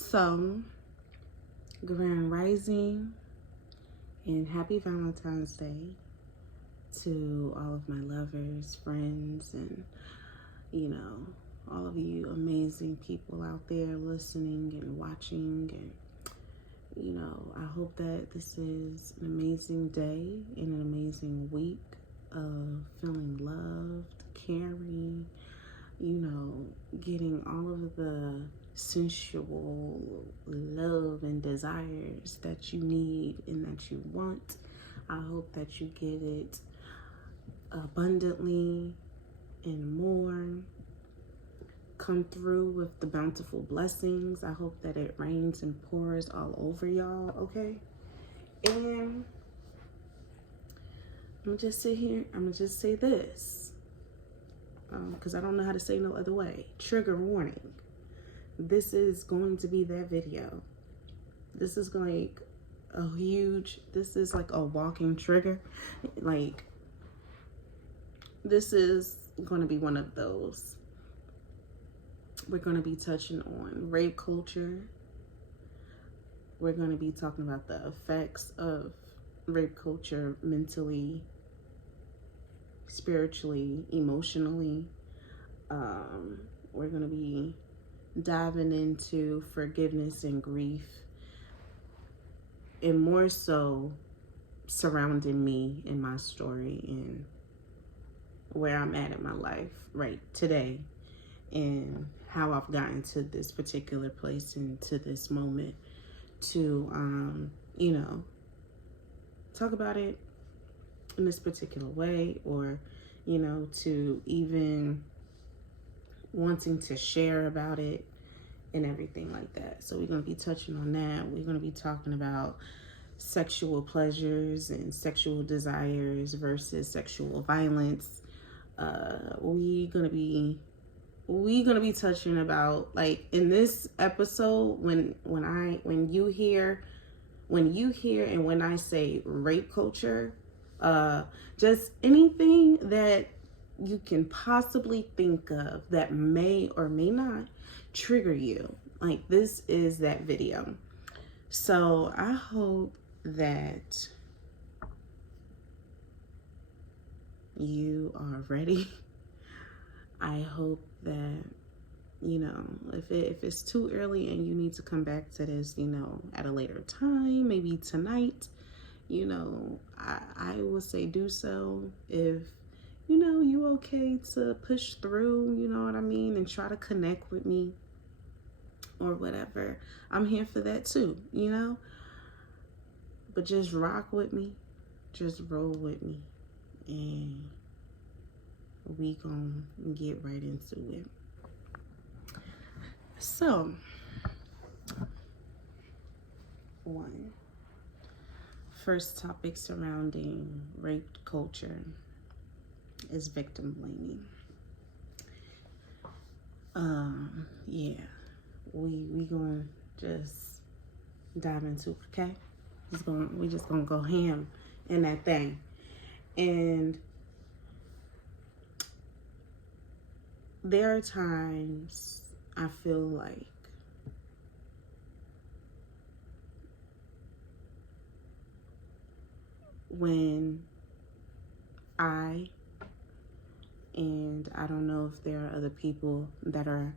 So, Grand Rising and happy Valentine's Day to all of my lovers, friends, and all of you amazing people out there listening and watching. And I hope that this is an amazing day and an amazing week of feeling loved, caring, getting all of the sensual love and desires that you need and that you want. I hope that you get it abundantly and more. Come through with the bountiful blessings. I hope that it rains and pours all over y'all, okay? And I'm gonna just sit here, I'm gonna just say this, because I don't know how to say no other way. Trigger warning. This is going to be that video. This is like this is like a walking trigger. Like, this is going to be one of those. We're going to be touching on rape culture. We're going to be talking about the effects of rape culture mentally, spiritually, emotionally. We're going to be diving into forgiveness and grief, and more so surrounding me and my story and where I'm at in my life right today, and how I've gotten to this particular place and to this moment to talk about it in this particular way, or to even wanting to share about it and everything like that. So we're going to be touching on that. We're going to be talking about sexual pleasures and sexual desires versus sexual violence. We're gonna be touching about, like, in this episode, when you hear and when I say rape culture, just anything that you can possibly think of that may or may not trigger you. Like, this is that video. So I hope that you are ready. I hope that, if it's too early and you need to come back to this, at a later time, maybe tonight, I will say do so. If, you okay to push through, you know what I mean, and try to connect with me or whatever, I'm here for that too, but just rock with me, just roll with me, and we gonna get right into it. So, first topic surrounding rape culture is victim blaming. We gonna just dive into it, okay? We just gonna go ham in that thing. And there are times I feel like when and I don't know if there are other people that are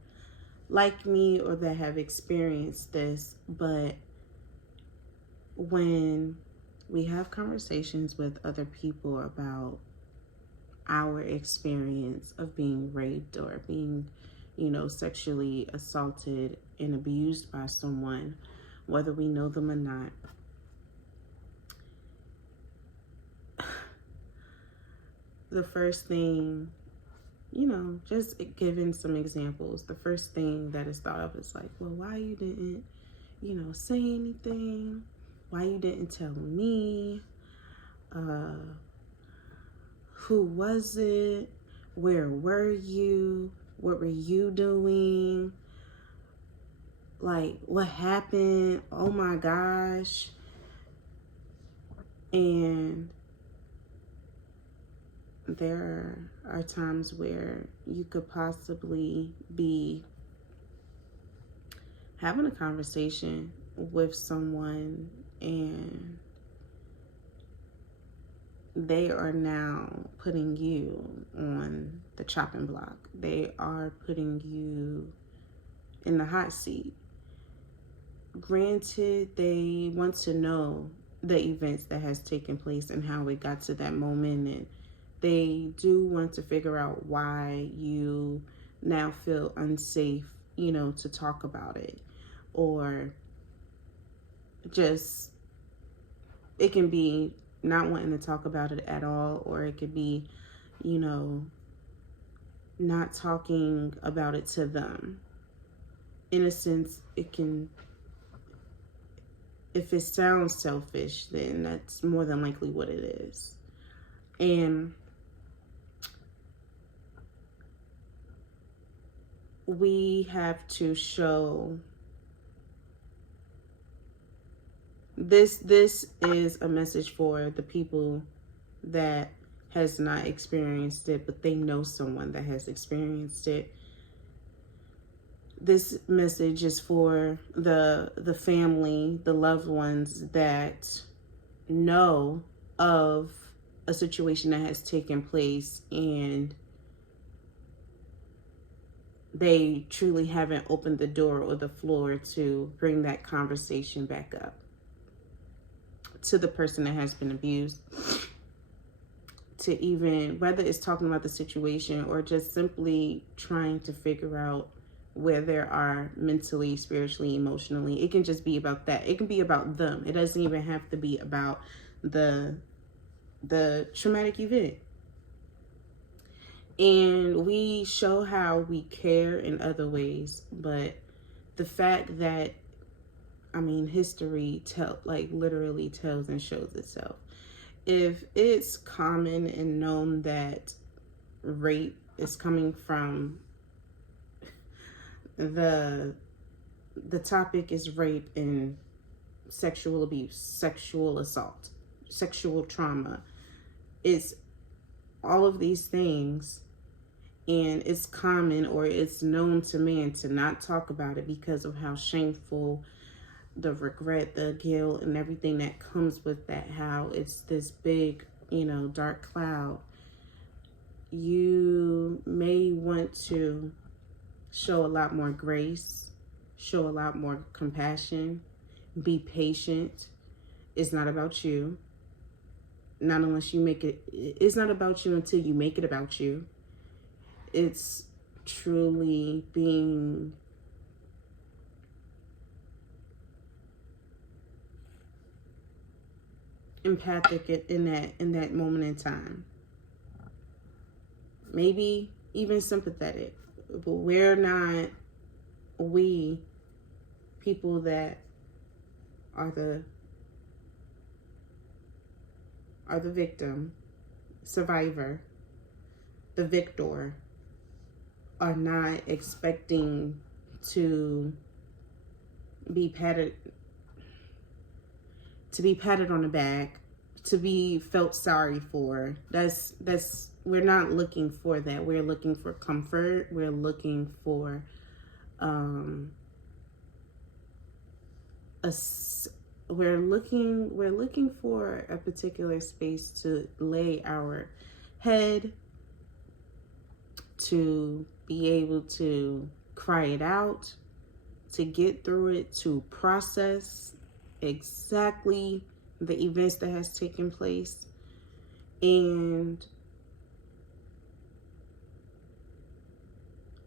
like me or that have experienced this, but when we have conversations with other people about our experience of being raped or being, sexually assaulted and abused by someone, whether we know them or not, the first thing, just giving some examples, the first thing that is thought of is like, well, why you didn't, say anything? Why you didn't tell me? Who was it? Where were you? What were you doing? Like, what happened? Oh my gosh. And there are times where you could possibly be having a conversation with someone and they are now putting you on the chopping block. They are putting you in the hot seat. Granted, they want to know the events that has taken place and how it got to that moment, and they do want to figure out why you now feel unsafe, to talk about it, or just, it can be not wanting to talk about it at all, or it could be, not talking about it to them. In a sense, it can, if it sounds selfish, then that's more than likely what it is. And we have to show this is a message for the people that has not experienced it, but they know someone that has experienced it. This message is for the family, the loved ones that know of a situation that has taken place and they truly haven't opened the door or the floor to bring that conversation back up to the person that has been abused, to even, whether it's talking about the situation or just simply trying to figure out where they are mentally, spiritually, emotionally. It can just be about that. It can be about them. It doesn't even have to be about the traumatic event. And we show how we care in other ways, but the fact that, history literally tells and shows itself. If it's common and known that rape is coming from the topic is rape and sexual abuse, sexual assault, sexual trauma, it's all of these things, and it's common or it's known to man to not talk about it because of how shameful, the regret, the guilt, and everything that comes with that, how it's this big, dark cloud. You may want to show a lot more grace, show a lot more compassion, be patient. It's not about you. Not unless you make it, it's not about you until you make it about you. It's truly being empathic in that moment in time. Maybe even sympathetic. But we're not, we people that are the victim, survivor, the victor, are not expecting to be patted on the back, to be felt sorry for. That's we're not looking for that. We're looking for comfort. We're looking for we're looking for a particular space to lay our head, to be able to cry it out, to get through it, to process exactly the events that has taken place. And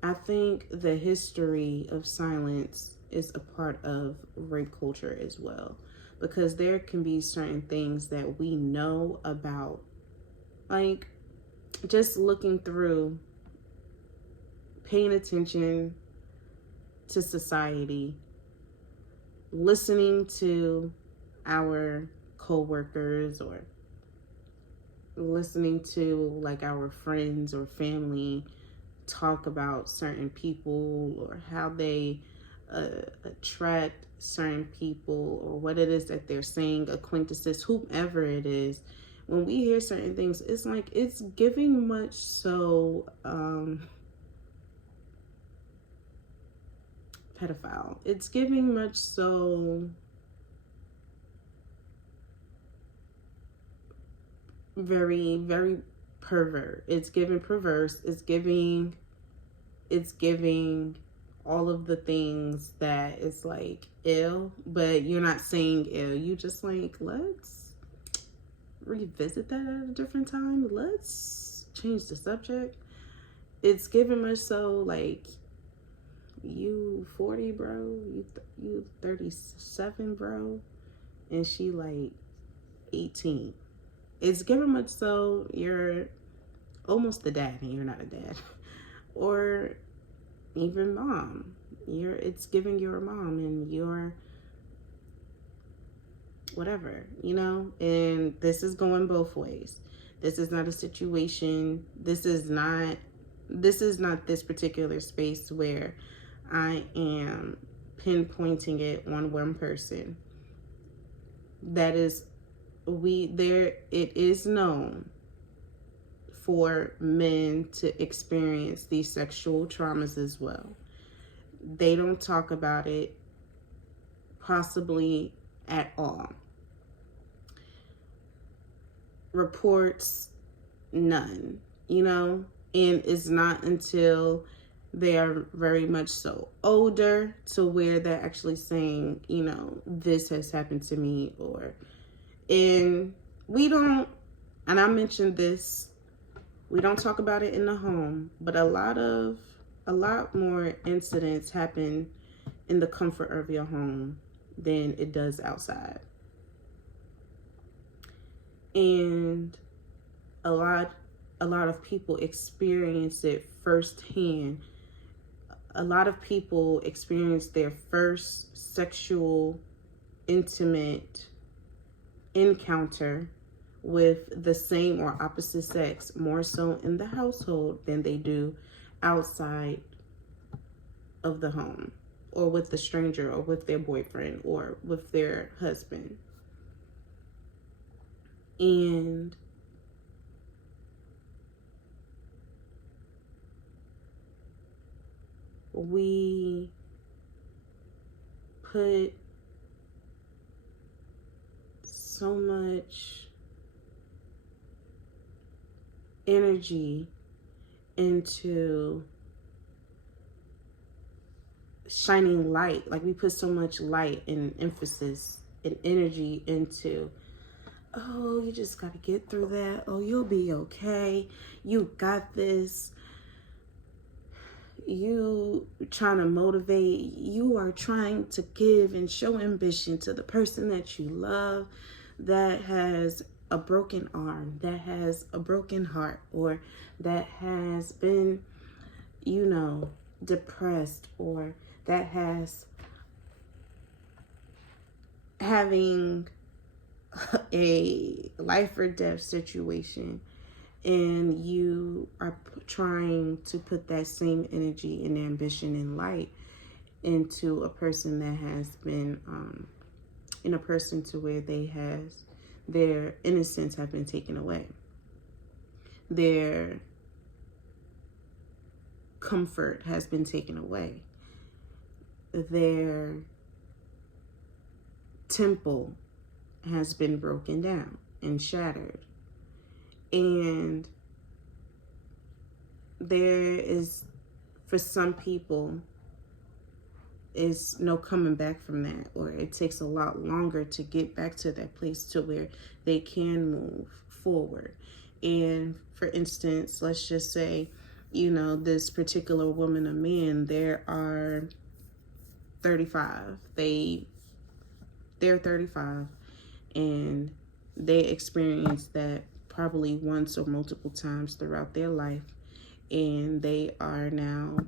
I think the history of silence is a part of rape culture as well, because there can be certain things that we know about, like just looking through, paying attention to society, listening to our co-workers, or listening to our friends or family talk about certain people, or how they attract certain people, or what it is that they're saying, acquaintances, whomever it is. When we hear certain things, it's like it's giving much so pedophile. It's giving much so very, very pervert. It's giving perverse. It's giving all of the things that is like ill, but you're not saying ill. You just like, let's revisit that at a different time. Let's change the subject. It's giving much so like, you 40, bro. You 37, bro. And she like 18. It's giving much so you're almost the dad and you're not a dad. Or even mom. It's giving you're a mom and you're whatever, you know? And this is going both ways. This is not a situation. This is not this particular space where I am pinpointing it on one person. That is it is known for men to experience these sexual traumas as well. They don't talk about it possibly at all. Reports, none, you know? And it's not until they are very much so older to where they're actually saying, you know, this has happened to me, and I mentioned this, we don't talk about it in the home, but a lot more incidents happen in the comfort of your home than it does outside. And a lot of people experience it firsthand. A lot of people experience their first sexual intimate encounter with the same or opposite sex more so in the household than they do outside of the home, or with the stranger, or with their boyfriend, or with their husband. And we put so much energy into shining light. Like, we put so much light and emphasis and energy into, oh, you just got to get through that. Oh, you'll be okay. You got this. You trying to motivate. You are trying to give and show ambition to the person that you love that has a broken arm, that has a broken heart, or that has been, you know, depressed, or that has having a life or death situation, and you are trying to put that same energy and ambition and light into a person that has been in a person to where their innocence have been taken away, their comfort has been taken away, their temple has been broken down and shattered. And there is, for some people, is no coming back from that, or it takes a lot longer to get back to that place to where they can move forward. And for instance, let's just say, you know, this particular woman or man, they're 35. They're 35, and they experience that probably once or multiple times throughout their life, and they are now,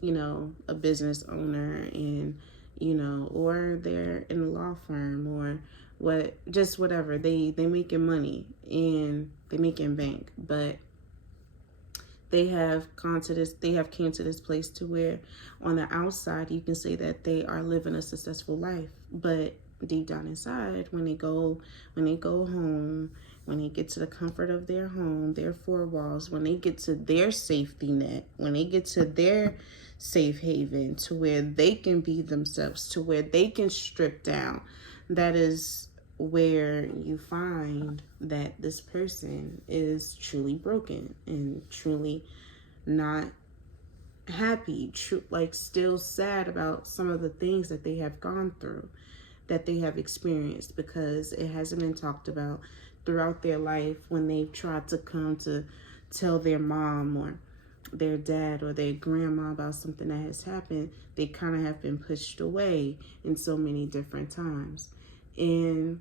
you know, a business owner, and, you know, or they're in a law firm, or whatever. They making money and they making bank, but they have came to this place to where on the outside you can say that they are living a successful life, but deep down inside, when they go home, when they get to the comfort of their home, their four walls, when they get to their safety net, when they get to their safe haven, to where they can be themselves, to where they can strip down. That is where you find that this person is truly broken and truly not happy, like still sad about some of the things that they have gone through, that they have experienced, because it hasn't been talked about throughout their life. When they've tried to come to tell their mom or their dad or their grandma about something that has happened, they kind of have been pushed away in so many different times. And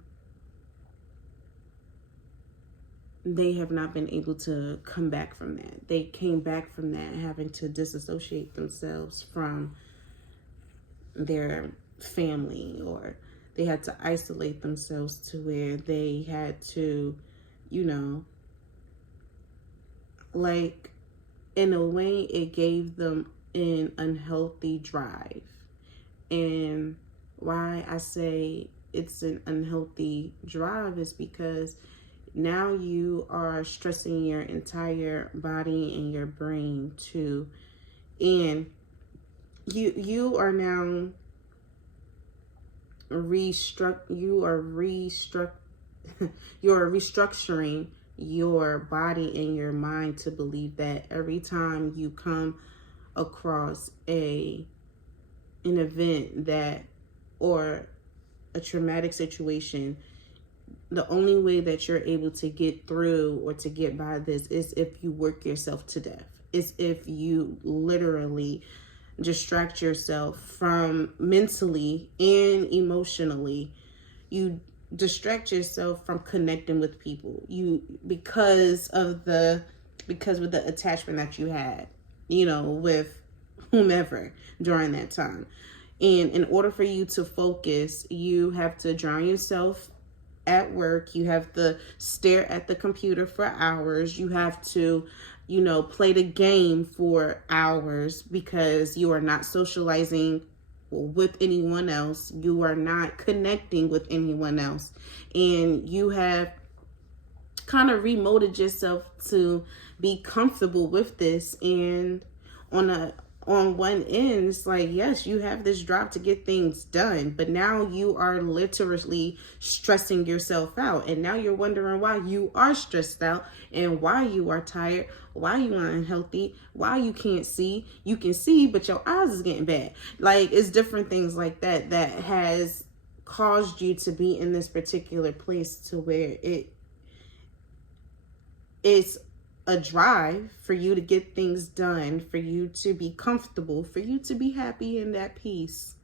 they have not been able to come back from that. They came back from that having to disassociate themselves from their family, or they had to isolate themselves to where they had to, like, in a way, it gave them an unhealthy drive. And why I say it's an unhealthy drive is because now you are stressing your entire body and your brain too. And you are now you're restructuring your body and your mind to believe that every time you come across an event that, or a traumatic situation, the only way that you're able to get through or to get by this is if you work yourself to death. Is if you literally distract yourself from mentally and emotionally. You distract yourself from connecting with people. Because of the attachment that you had, with whomever during that time. And in order for you to focus, you have to drown yourself at work. You have to stare at the computer for hours. You have to, play the game for hours because you are not socializing with anyone else. You are not connecting with anyone else. And you have kind of remolded yourself to be comfortable with this. And on one end, it's like, yes, you have this drive to get things done, but now you are literally stressing yourself out. And now you're wondering why you are stressed out and why you are tired, why you are unhealthy, why you can't see. You can see, but your eyes is getting bad. Like, it's different things like that that has caused you to be in this particular place to where it's a drive for you to get things done, for you to be comfortable, for you to be happy and at peace.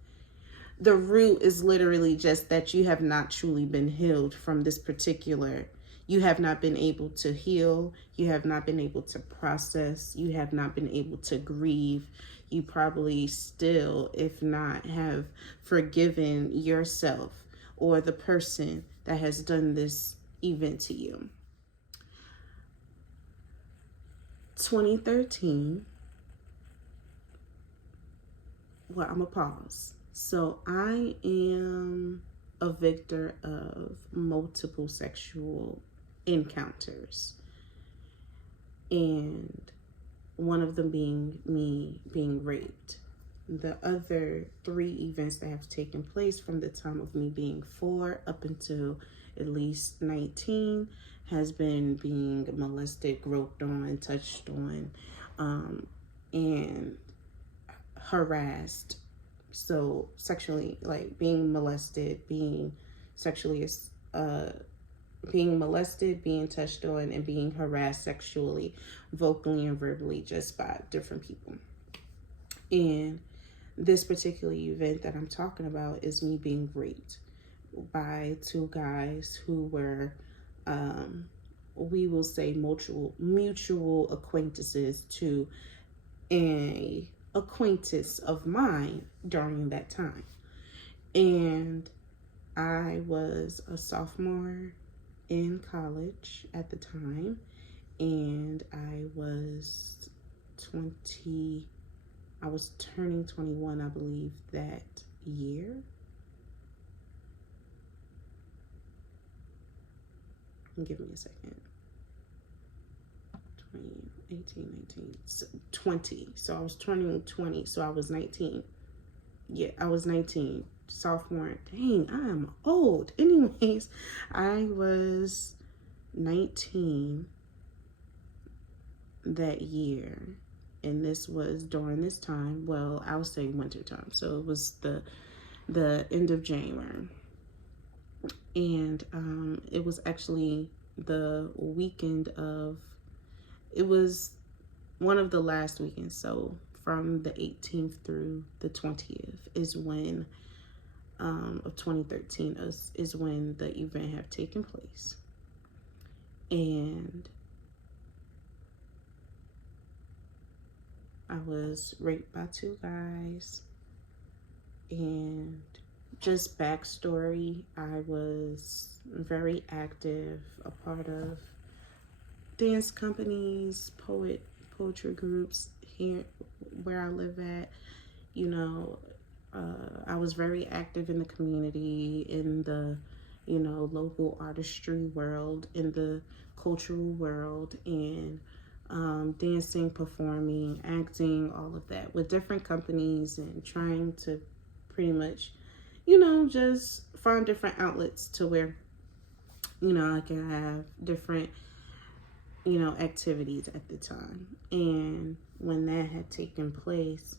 The root is literally just that you have not truly been healed from this particular. You have not been able to heal. You have not been able to process. You have not been able to grieve. You probably still, if not, have forgiven yourself or the person that has done this event to you. 2013, well, I'm gonna pause. So I am a victor of multiple sexual encounters, and one of them being me being raped. The other 3 events that have taken place from the time of me being 4 up until at least 19 has been being molested, groped on, touched on, and harassed. So sexually, like being molested, being touched on, and being harassed sexually, vocally and verbally, just by different people. And this particular event that I'm talking about is me being raped by 2 guys who were, we will say, mutual acquaintances to a acquaintance of mine during that time. And I was a sophomore in college at the time, and I was turning 21, I believe, that year. Give me a second. 20, 18, 19, 20. So I was turning 20. So I was 19. Yeah, I was 19. Sophomore. Dang, I am old. Anyways, I was 19 that year. And this was during this time. Well, I'll say winter time. So it was the end of January. And it was actually the weekend of, it was one of the last weekends. So from the 18th through the 20th is when, of 2013 is when the event have taken place. And I was raped by 2 guys. And just backstory, I was very active, a part of dance companies, poetry groups here where I live at. You know, I was very active in the community, in the, you know, local artistry world, in the cultural world, and dancing, performing, acting, all of that with different companies, and trying to pretty much, you know, just find different outlets to where, you know, I can have different, you know, activities at the time. And when that had taken place,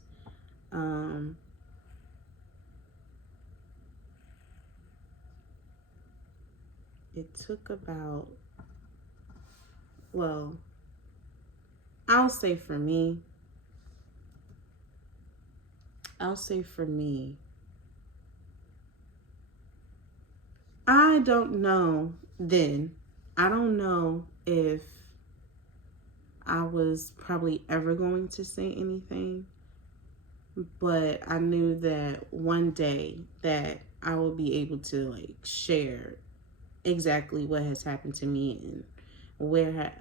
it took about, well, I'll say for me, I don't know then. I don't know if I was probably ever going to say anything, but I knew that one day that I will be able to like share exactly what has happened to me and where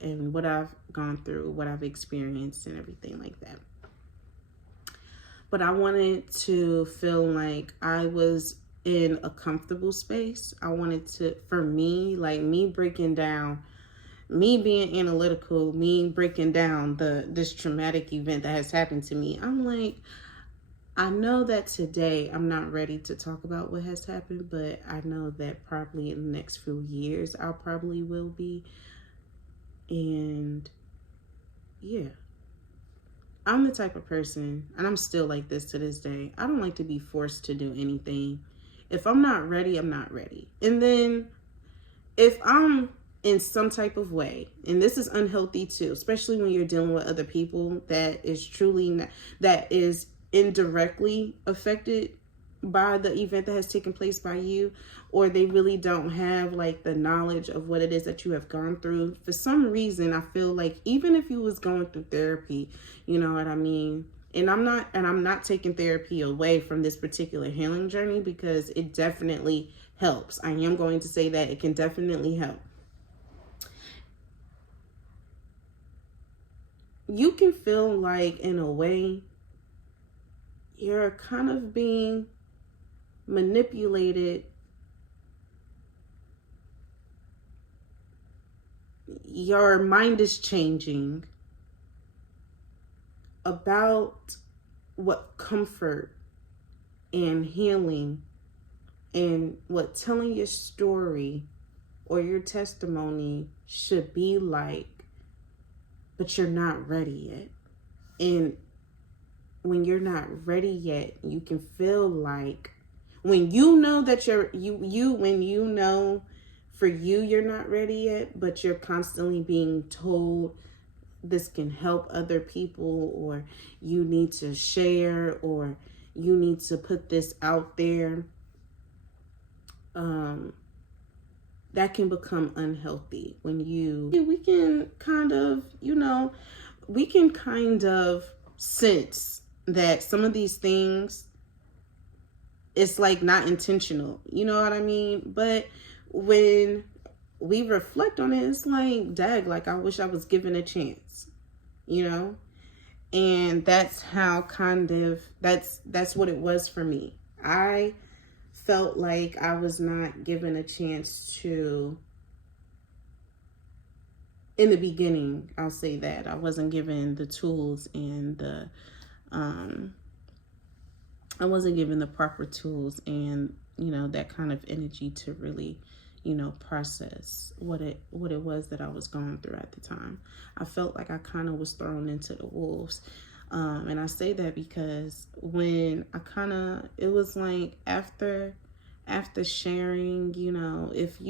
and what I've gone through, what I've experienced and everything like that. But I wanted to feel like I was in a comfortable space. I wanted to, for me, like me breaking down, me being analytical, me breaking down this traumatic event that has happened to me. I'm like, I know that today I'm not ready to talk about what has happened, but I know that probably in the next few years I probably will be. And yeah, I'm the type of person, and I'm still like this to this day, I don't like to be forced to do anything. If I'm not ready, I'm not ready. And then if I'm in some type of way, and this is unhealthy too, especially when you're dealing with other people that is truly not, that is indirectly affected by the event that has taken place by you, or they really don't have like the knowledge of what it is that you have gone through. For some reason, I feel like even if you was going through therapy, you know what I mean? And I'm not taking therapy away from this particular healing journey, because it definitely helps. I am going to say that it can definitely help. You can feel like, in a way, you're kind of being manipulated. Your mind is changing about what comfort and healing and what telling your story or your testimony should be like, but you're not ready yet. And when you're not ready yet, you can feel like, when you know that when you know for you're not ready yet, but you're constantly being told this can help other people, or you need to share, or you need to put this out there, that can become unhealthy. When we can kind of, we can kind of sense that some of these things, it's like not intentional, you know what I mean? But when we reflect on it, it's like, dag, like I wish I was given a chance, you know? And that's how that's what it was for me. I felt like I was not given a chance to in the beginning, I'll say that I wasn't given the tools and I wasn't given the proper tools and, that kind of energy to really, process what it was that I was going through at the time. I felt like I kind of was thrown into the wolves. And I say that because when it was like after sharing, if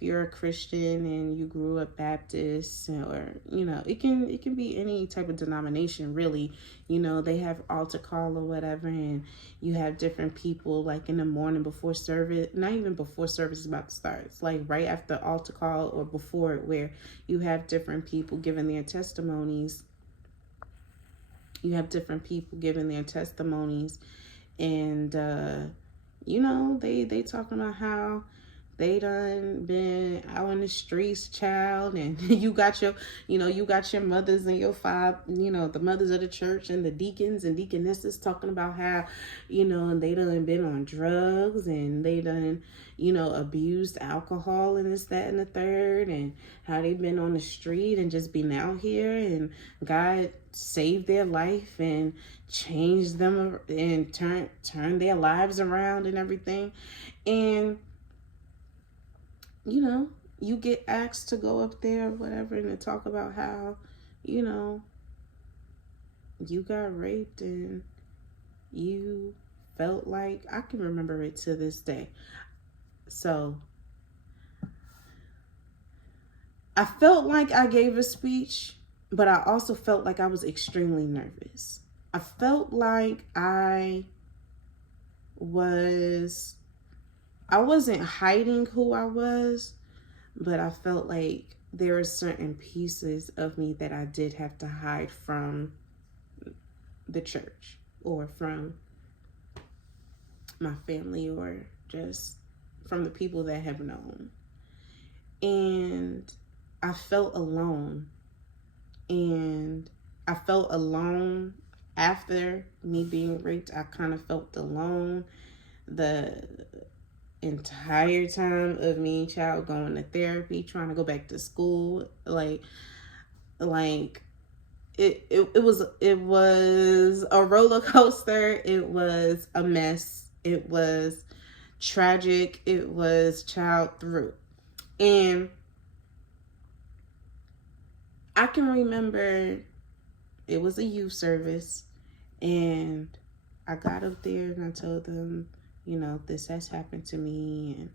you're a Christian and you grew up Baptist, or it can be any type of denomination, really. They have altar call or whatever, and you have different people, like in the morning before service, not even before service is about to start, it's like right after altar call or before it, where you have different people giving their testimonies. And they talking about how they done been out in the streets, child, and you got your mothers and your father, the mothers of the church and the deacons and deaconesses talking about how, and they done been on drugs, and they done, abused alcohol and this, that, and the third, and how they've been on the street and just been out here, and God saved their life and changed them and turned their lives around and everything. And you get asked to go up there or whatever and to talk about how, you got raped and you felt like, I can remember it to this day. So I felt like I gave a speech, but I also felt like I was extremely nervous. I felt like I wasn't hiding who I was, but I felt like there are certain pieces of me that I did have to hide from the church or from my family or just from the people that have known. And I felt alone. And I felt alone after me being raped. I kind of felt alone the entire time of me and child going to therapy, trying to go back to school. Like it was a roller coaster. It was a mess. It was tragic. It was child through. And I can remember it was a youth service, and I got up there and I told them, this has happened to me,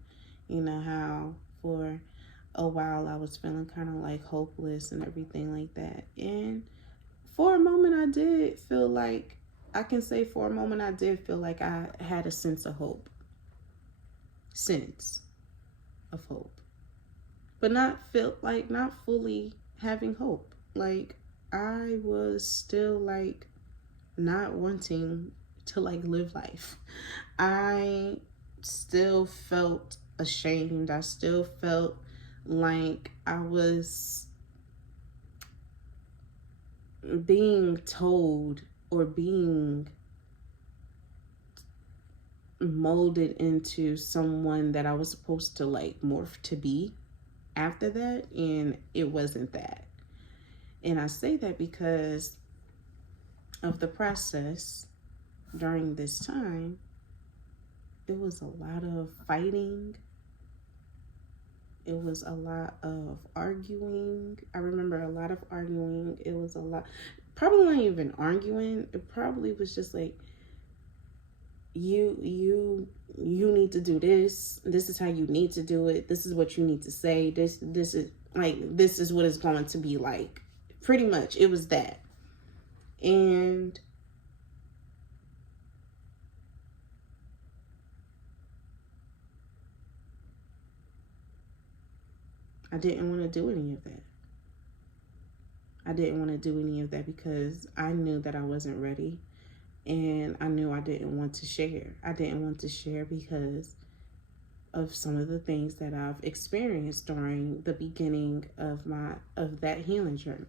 and how for a while I was feeling kind of like hopeless and everything like that. And for a moment I did feel like, I had a sense of hope. But not fully having hope. Like I was still like not wanting to like live life. I still felt ashamed. I still felt like I was being told or being molded into someone that I was supposed to like morph to be after that, and it wasn't that. And I say that because of the process during this time. It was a lot of fighting. It was a lot of arguing. I remember a lot of arguing. It was a lot, probably not even arguing. It probably was just like, you need to do this. This is how you need to do it. This is what you need to say. This is what it's going to be like. Pretty much, it was that. And I didn't want to do any of that. Because I knew that I wasn't ready, and I knew I didn't want to share. I didn't want to share because of some of the things that I've experienced during the beginning of that healing journey.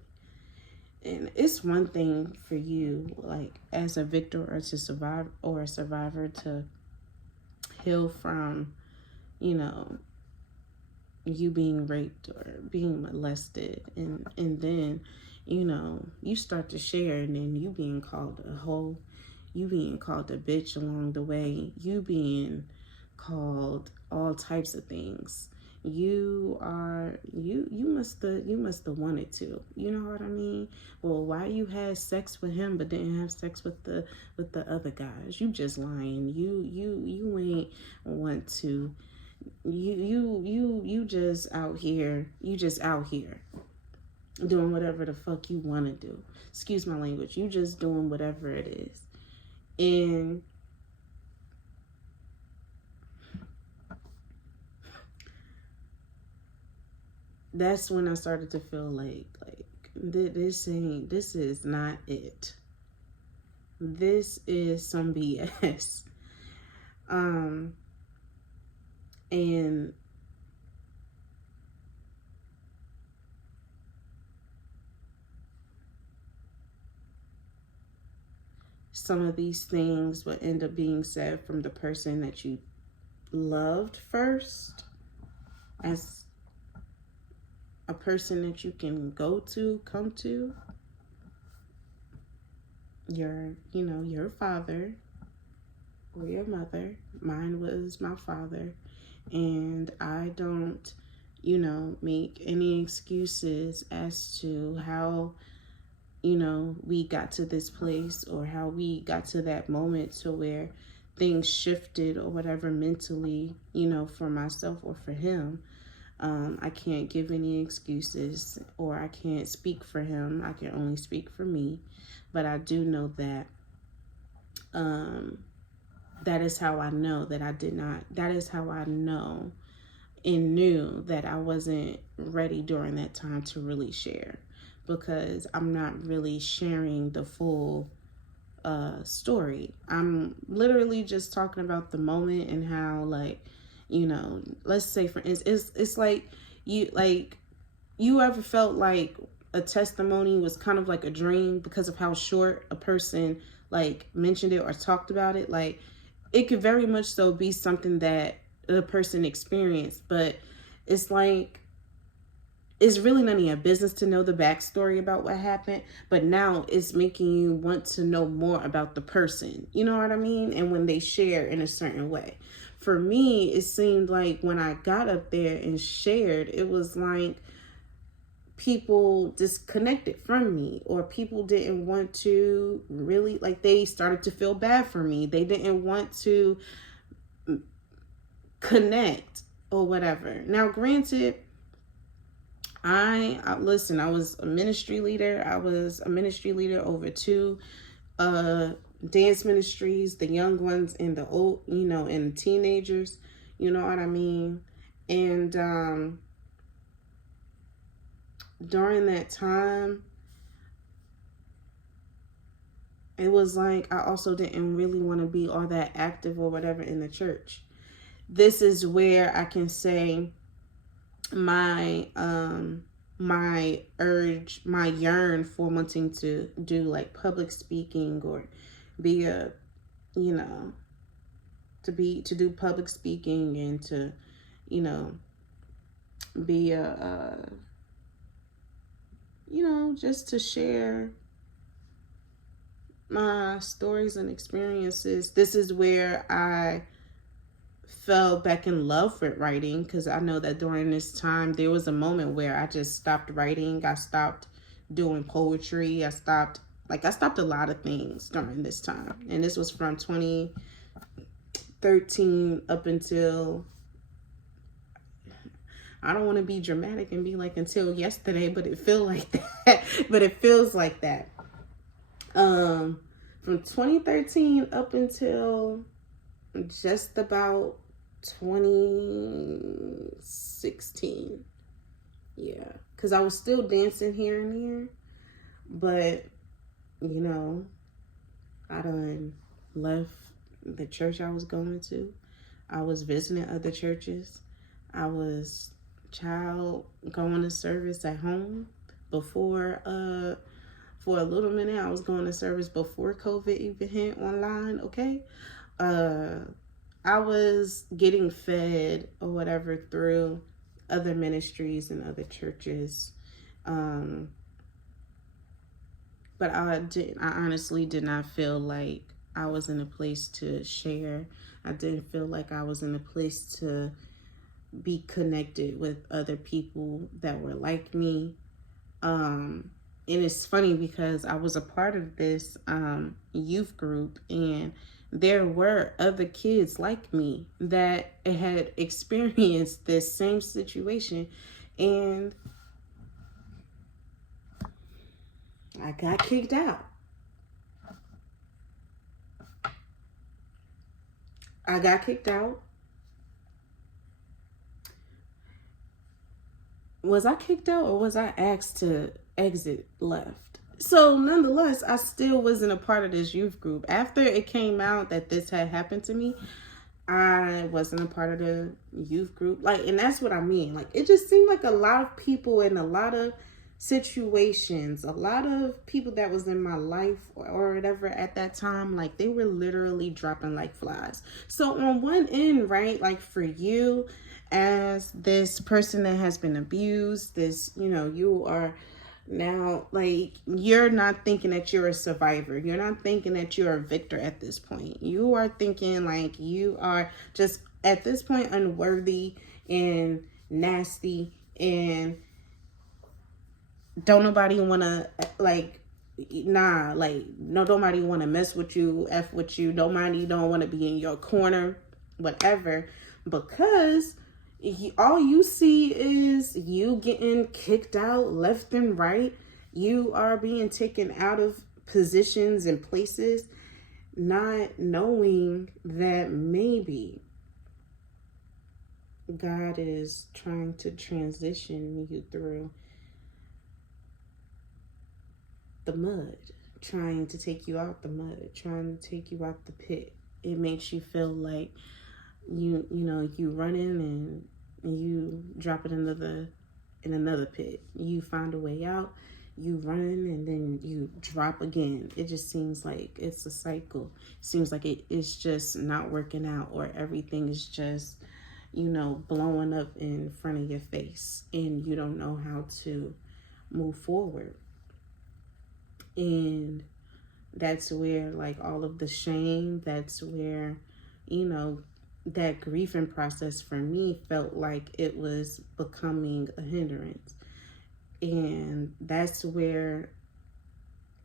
And it's one thing for you, like as a victim or a survivor, to heal from, you being raped or being molested, and then, you know, you start to share, and then you being called a hoe, you being called a bitch along the way, you being called all types of things. You must have wanted to, you know what I mean? Well, why you had sex with him but didn't have sex with the other guys? You just lying. You ain't want to. You just out here. You just out here doing whatever the fuck you want to do. Excuse my language. You just doing whatever it is. And that's when I started to feel like this is not it. This is some BS. And some of these things would end up being said from the person that you loved first, as a person that you can come to, your father or your mother. Mine was my father. And I don't, make any excuses as to how, we got to this place, or how we got to that moment to where things shifted or whatever mentally, for myself or for him. I can't give any excuses, or I can't speak for him. I can only speak for me. But I do know that that is how I know that I did not. That is how I know and knew that I wasn't ready during that time to really share, because I'm not really sharing the full story. I'm literally just talking about the moment and how, let's say for instance, it's like you ever felt like a testimony was kind of like a dream because of how short a person mentioned it or talked about it. Like, it could very much so be something that the person experienced, but it's like, it's really none of your business to know the backstory about what happened, but now it's making you want to know more about the person. You know what I mean? And when they share in a certain way. For me, it seemed like when I got up there and shared, it was like people disconnected from me, or people didn't want to really, they started to feel bad for me. They didn't want to connect or whatever. Now, granted, I listen, I was a ministry leader. I was a ministry leader over two dance ministries, the young ones and the old, and teenagers, you know what I mean? And during that time, it was like I also didn't really want to be all that active or whatever in the church. This is where I can say my my yearn for wanting to do public speaking, or be a to do public speaking, and to be a just to share my stories and experiences. This is where I fell back in love with writing, because I know that during this time there was a moment where I just stopped writing. I stopped doing poetry. I stopped a lot of things during this time, and this was from 2013 up until, I don't want to be dramatic and be like until yesterday, but it feels like that. But it feels like that. From 2013 up until just about 2016. Yeah, because I was still dancing here and there, but I done left the church I was going to. I was visiting other churches. I was going to service at home before for a little minute. I was going to service before COVID even hit online. Okay. I was getting fed or whatever through other ministries and other churches. But I honestly did not feel like I was in a place to share. I didn't feel like I was in a place to be connected with other people that were like me. And it's funny because I was a part of this youth group, and there were other kids like me that had experienced this same situation, and I got kicked out. I got kicked out. Was I kicked out or was I asked to exit left? So nonetheless, I still wasn't a part of this youth group. After it came out that this had happened to me, I wasn't a part of the youth group. Like, and that's what I mean. Like, it just seemed like a lot of people in a lot of situations, a lot of people that was in my life or whatever at that time, like they were literally dropping like flies. So on one end, right, like for you as this person that has been abused, this, you know, you are now, like, you're not thinking that you're a survivor. You're not thinking that you're a victor at this point. You are thinking like you are just at this point unworthy and nasty, and don't nobody want to, like, nobody want to mess with you, F with you. Nobody don't want to be in your corner, whatever, because all you see is you getting kicked out left and right. You are being taken out of positions and places, not knowing that maybe God is trying to transition you through the mud, trying to take you out the mud, trying to take you out the pit. It makes you feel like you running and you drop it in another pit. You find a way out, you run and then you drop again. It just seems like it's a cycle. It seems like it's just not working out, or everything is just, blowing up in front of your face and you don't know how to move forward. And that's where, like, all of the shame, that's where, that grieving process for me felt like it was becoming a hindrance. And that's where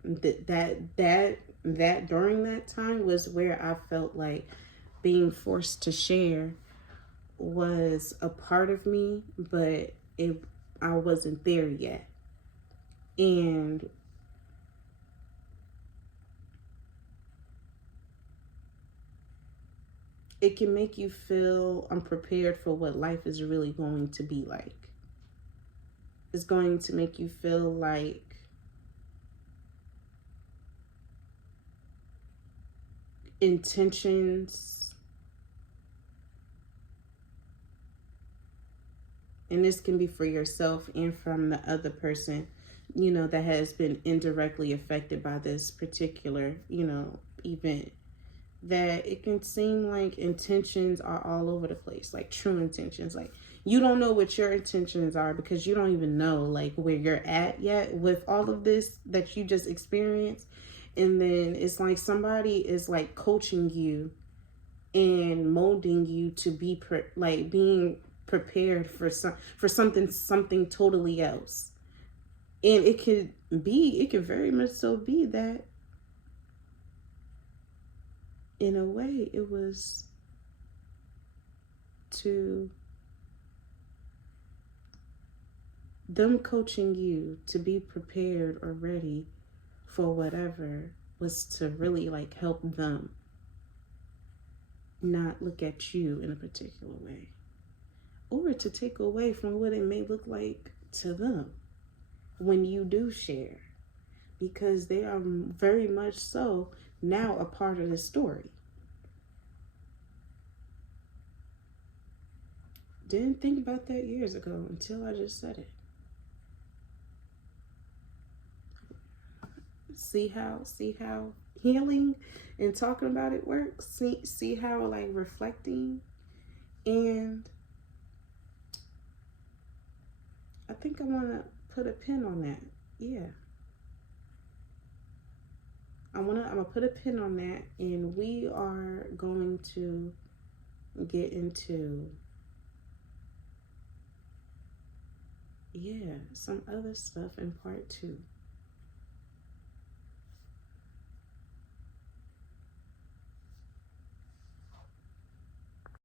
that during that time was where I felt like being forced to share was a part of me, but I wasn't there yet. And it can make you feel unprepared for what life is really going to be like. It's going to make you feel like intentions, and this can be for yourself and from the other person, that has been indirectly affected by this particular, event, that it can seem like intentions are all over the place, like true intentions. Like, you don't know what your intentions are because you don't even know, like, where you're at yet with all of this that you just experienced. And then it's like somebody is like coaching you and molding you to be being prepared for something totally else. And it could very much so be that in a way it was to them coaching you to be prepared or ready for whatever was to really, like, help them not look at you in a particular way, or to take away from what it may look like to them when you do share, because they are very much so now a part of the story. Didn't think about that years ago until I just said it. See how healing and talking about it works. See how, like, reflecting and I think I want to put a pin on that. Yeah. I'm gonna put a pin on that, and we are going to get into, yeah, some other stuff in part 2.